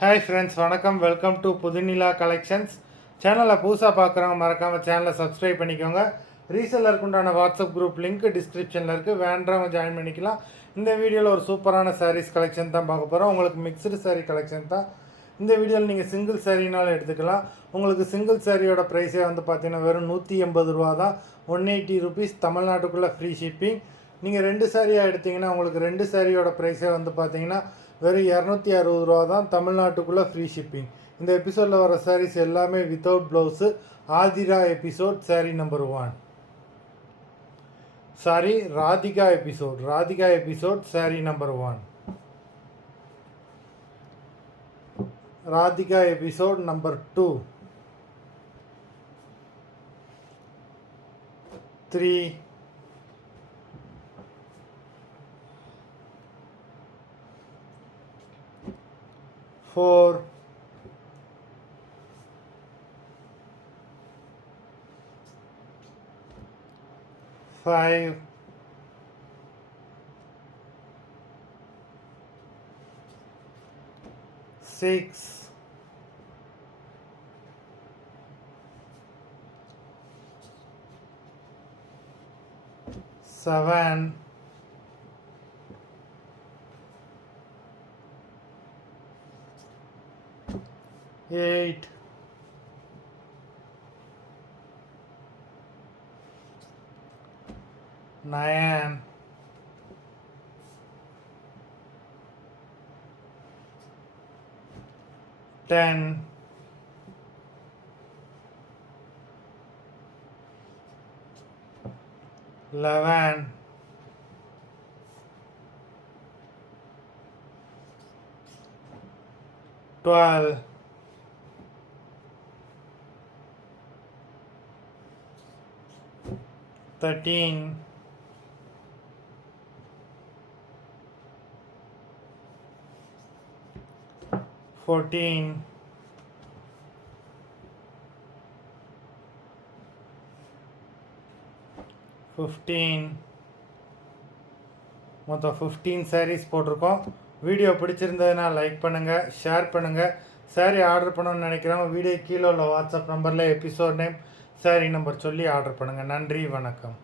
Hi friends, வணக்கம். Welcome to Pudhunila collections. சேனலை புதுசாக பார்க்குறவங்க மறக்காமல் சேனலை சப்ஸ்கிரைப் பண்ணிக்கோங்க. ரீசெல்லருக்கு உண்டான வாட்ஸ்அப் குரூப் லிங்க் டிஸ்கிரிப்ஷனில் இருக்குது, வேண்டவங்க ஜாயின் பண்ணிக்கலாம். இந்த வீடியோவில் ஒரு சூப்பரான சாரீஸ் கலெக்ஷன் தான் பார்க்க போகிறோம். உங்களுக்கு மிக்சடு சாரீ கலெக்ஷன் தான் இந்த வீடியோவில். நீங்கள் சிங்கிள் சாரீனாலும் எடுத்துக்கலாம். உங்களுக்கு சிங்கிள் சாரியோட ப்ரைஸே வந்து பார்த்தீங்கன்னா வெறும் 180 ரூபா தான். 180 ருபீஸ், தமிழ்நாட்டுக்குள்ளே ஃப்ரீ ஷிப்பிங். நீங்கள் 2 சாரியாக எடுத்திங்கன்னா உங்களுக்கு 2 சாரியோட ப்ரைஸே வந்து பார்த்தீங்கன்னா வெறும் 260 ரூபா தான், தமிழ்நாட்டுக்குள்ளே ஃப்ரீ ஷிப்பிங். இந்த எபிசோடில் வர சாரீஸ் எல்லாமே without blouse. Athira episode sari number 1. Sorry, Radhika episode sari number 1. Radhika episode number 2, 3, 4, 5, 6, 7, 8, 9, 10, 11, 12, 13, 14, 15. மொத்தம் 15 சாரீஸ் போட்டிருக்கோம். வீடியோ பிடிச்சிருந்ததுன்னா லைக் பண்ணுங்கள், ஷேர் பண்ணுங்கள். சாரீ ஆர்டர் பண்ணணும்னு நினைக்கிறவங்க வீடியோ கீழே உள்ள வாட்ஸ்அப் நம்பரில் எபிசோட் நேம், சாரீ நம்பர் சொல்லி ஆர்டர் பண்ணுங்கள். நன்றி, வணக்கம்.